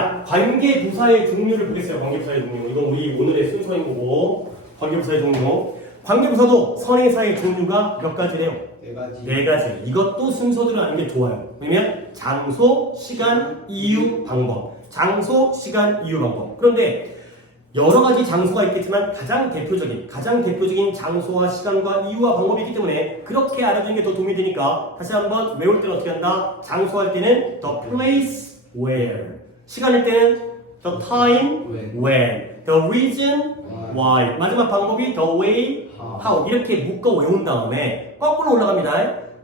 자, 관계부사의 종류를 보겠어요. 관계부사의 종류. 이건 우리 오늘의 순서인 거고. 관계부사의 종류. 관계부사도 선행사의 종류가 몇 가지래요? 네 가지. 네 가지. 이것도 순서대로 하는 게 좋아요. 왜냐면 장소, 시간, 이유, 방법. 장소, 시간, 이유, 방법. 그런데 여러 가지 장소가 있겠지만 가장 대표적인 장소와 시간과 이유와 방법이 있기 때문에 그렇게 알아두는 게 더 도움이 되니까 다시 한번 외울 때는 어떻게 한다? 장소할 때는 the place where, 시간일 때는 the time when, the reason why, 마지막 방법이 the way how. 이렇게 묶어 외운 다음에 거꾸로 올라갑니다.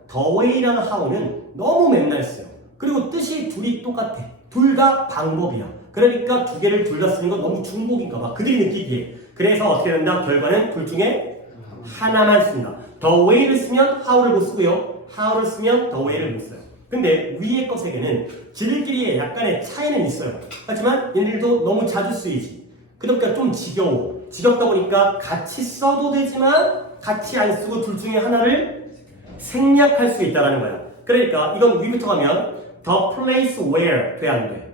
the way랑 how는 너무 맨날 써요. 그리고 뜻이 둘이 똑같아. 둘 다 방법이야. 그러니까 두 개를 둘 다 쓰는 건 너무 중복인가 봐. 그들이 느끼기에. 그래서 어떻게 된다? 결과는 둘 중에 하나만 쓴다. the way를 쓰면 how를 못 쓰고요. how를 쓰면 the way를 못 써요. 근데 위의 것에게는 지들끼리의 약간의 차이는 있어요. 하지만 얘네들도 너무 자주 쓰이지. 그러니까 좀 지겨워. 지겹다 보니까 같이 써도 되지만 같이 안 쓰고 둘 중에 하나를 생략할 수 있다는 거야. 그러니까 이건 위부터 가면 the place where 돼 안 돼?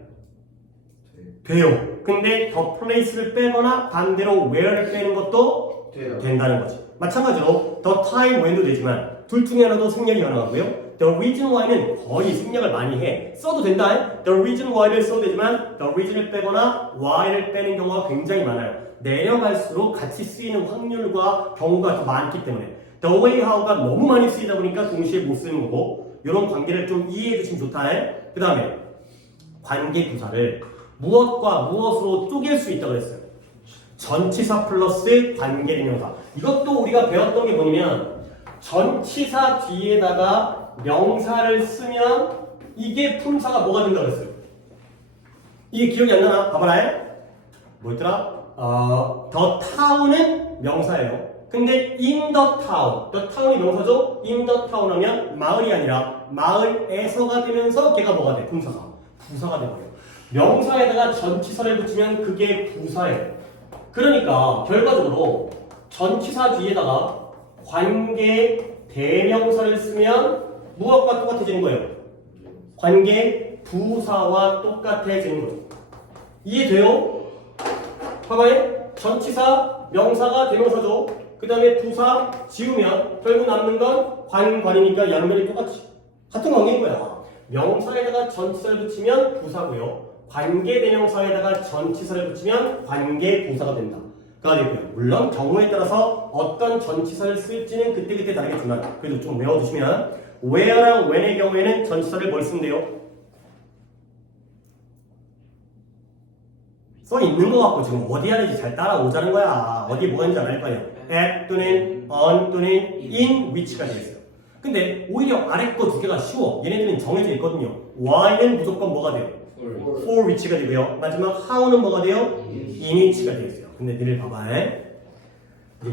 돼요. 근데 the place를 빼거나 반대로 where를 빼는 것도 돼요. 된다는 거지. 마찬가지로 the time when도 되지만 둘 중에 하나도 생략이 가능하고요. the reason why는 거의 생략을 많이 해. 써도 된다. the reason why를 써도 되지만 the reason을 빼거나 why를 빼는 경우가 굉장히 많아요. 내려갈수록 같이 쓰이는 확률과 경우가 더 많기 때문에 the way how가 너무 많이 쓰이다 보니까 동시에 못 쓰는 거고 이런 관계를 좀 이해해 주시면 좋다. 그 다음에 관계부사를 무엇과 무엇으로 쪼갤 수 있다고 그랬어요. 전치사 플러스 관계대명사. 이것도 우리가 배웠던 게 뭐냐면 전치사 뒤에다가 명사를 쓰면 이게 품사가 뭐가 된다고 그랬어요. 이게 기억이 안 나나? 봐봐라. 뭐였더라? the town은 명사예요. 근데 in the town, the town이 명사죠? in the town 하면 마을이 아니라 마을에서가 되면서 걔가 뭐가 돼? 품사가. 부사가 돼버려요. 명사에다가 전치사를 붙이면 그게 부사예요. 그러니까 결과적으로 전치사 뒤에다가 관계 대명사를 쓰면 무엇과 똑같아지는 거예요? 관계 부사와 똑같아지는 거죠. 이해돼요? 봐봐요. 전치사 명사가 대명사죠. 그 다음에 부사 지우면 결국 남는 건 관이니까 양면이 똑같이 같은 관계인 거야. 명사에다가 전치사를 붙이면 부사고요. 관계대명사에다가 전치사를 붙이면 관계부사가 된다. 가 되고요. 물론 경우에 따라서 어떤 전치사를 쓸지는 그때그때 다르겠지만 그래도 좀 외워두시면 where랑 when의 경우에는 전치사를 뭘 쓰면 돼요? 써 있는 거 같고 지금 어디 하는지 잘 따라오자는 거야. 어디에 뭐가 있는지 알 거 아니야. at 또는 on 또는 in which가 되겠어요. 근데 오히려 아래 거 두 개가 쉬워. 얘네들은 정해져 있거든요. why는 무조건 뭐가 돼요? for which가 되고요. 마지막 how는 뭐가 돼요? in which가 되겠어요. 근데 니들 봐봐.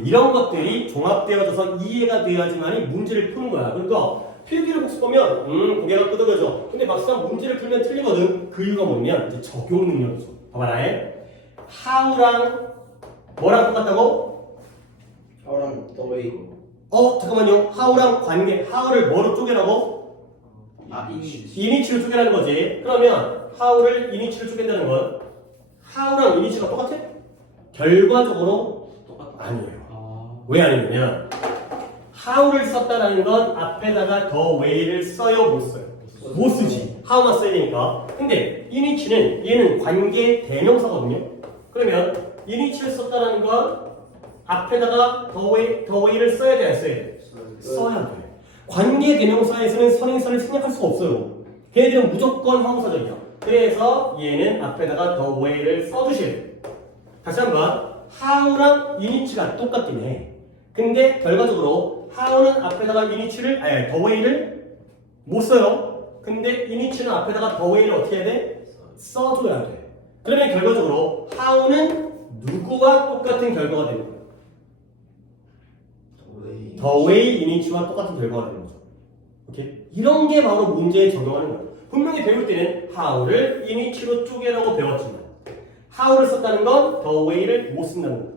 이런 것들이 종합되어져서 이해가 되어야지만이 문제를 푸는 거야. 그러니까 필기를 복습하면 고개가 끄덕여져. 근데 막상 문제를 풀면 틀리거든. 그 이유가 뭐냐면 이제 적용 능력이죠. 봐봐라. how랑 뭐랑 똑같다고? how랑 the way. 잠깐만요. how랑 관계. how를 뭐로 쪼개라고? init로 쪼개라는 거지. 그러면 how를 init로 쪼갠다는 건 how랑 init가 똑같아? 결과적으로 아니에요. 왜 아니냐면 how를 썼다는 건 앞에다가 the way를 써요, 못 써요? 못 쓰지. how만 써야 되니까. 근데 init는 얘는 관계 대명사거든요. 그러면 init를 썼다는 건 앞에다가 the way를 써야 돼, 안 써야 돼? 써야 돼. 관계 대명사에서는 선행사를 생략할 수가 없어요. 걔네들은 무조건 형사적이야. 그래서 얘는 앞에다가 the way를 써주셔야 돼. 다시 한번 how랑 init가 똑같긴 해. 근데 결과적으로 how는 앞에다가 init를 the way를 못 써요. 근데 init는 앞에다가 the way를 어떻게 해야 돼? 써줘야 돼. 그러면 결과적으로 how는 누구와 똑같은 결과가 되는 거예요? the way init와 똑같은 결과가 되는 거죠. 오케이? 이런 게 바로 문제에 적용하는 거예요. 분명히 배울 때는 how를 init로 쪼개라고 배웠지만 how를 썼다는 건 the way를 못 쓴다는 거예요.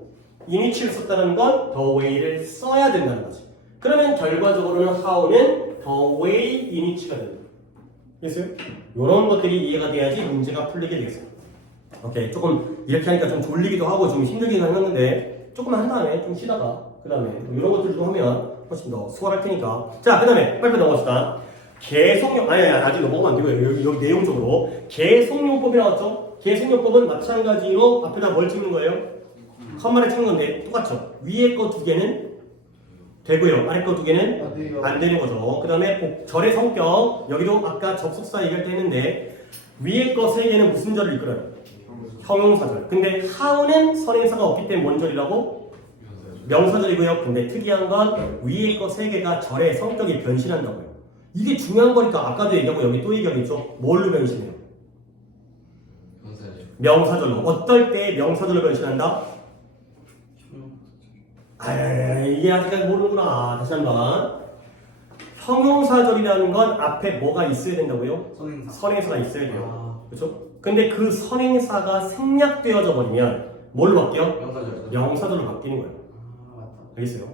init를 썼다는 건 the way를 써야 된다는 거지. 그러면 결과적으로는 how는 the way init가 됩니다. 됐어요? 이런 것들이 이해가 돼야지 문제가 풀리게 되겠어요. 오케이. 조금 이렇게 하니까 좀 졸리기도 하고 좀 힘들기도 했는데 조금만 한 다음에 좀 쉬다가 그 다음에 이런 것들도 하면 훨씬 더 수월할 테니까. 자, 그 다음에 빨리 넘어갑시다. 개성용, 아니, 아직 넘어가면 안 되고요. 여기 내용적으로. 개성용법이 나왔죠? 개성용법은 마찬가지로 앞에다 뭘 찍는 거예요? 컴마를 찍는 건데 똑같죠? 위에 거 두 개는 되고요. 아래 거 두 개는 안 되는 거죠. 그 다음에 절의 성격. 여기도 아까 접속사 얘기할 때 했는데 위에 거 세 개는 무슨 절을 이끌어요? 형용사절. 근데 how는 선행사가 없기 때문에 뭔 절이라고? 명사절이고요. 근데 특이한 건 위에 거 세 개가 절의 성격이 변신한다고요. 이게 중요한 거니까 아까도 얘기하고 여기 또 얘기하겠죠. 뭘로 변신해요? 명사절로. 어떨 때 명사절로 변신한다? 이게 아직까지 모르는구나. 다시 한번. 형용사절이라는 건 앞에 뭐가 있어야 된다고요? 선행사가 있어야 돼요. 그렇죠? 근데 그 선행사가 생략되어져 버리면 뭘로 바뀌어요? 명사절로 바뀌는 거예요. 알겠어요?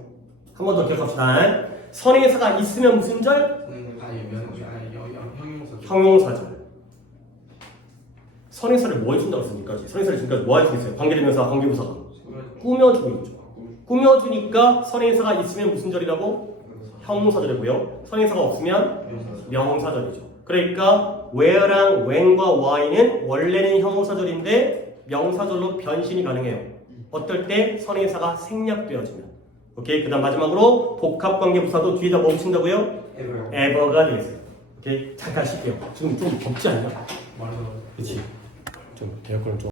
한 번 더 기억합시다. 선행사가 있으면 무슨 절? 형용사절. 선행사를 뭐 해준다고 했습니까? 선행사를 지금까지 뭐 해주고 있어요? 관계대명사, 관계부사가 꾸며주고 있죠. 꾸며주니까 선행사가 있으면 무슨 절이라고? 형용사절이고요. 선행사가 없으면 명사절이죠. 그러니까 where랑 when과 why는 원래는 형용사절인데 명사절로 변신이 가능해요. 어떨 때 선행사가 생략되어지면. 오케이. 그다음 마지막으로 복합관계부사도 뒤에다 뭐 붙인다고요? ever가 되겠어요. 오케이. 잠깐 쉴게요. 지금 좀 덥지 않냐? 맞아. 그렇지. 좀 에어컨을 좀.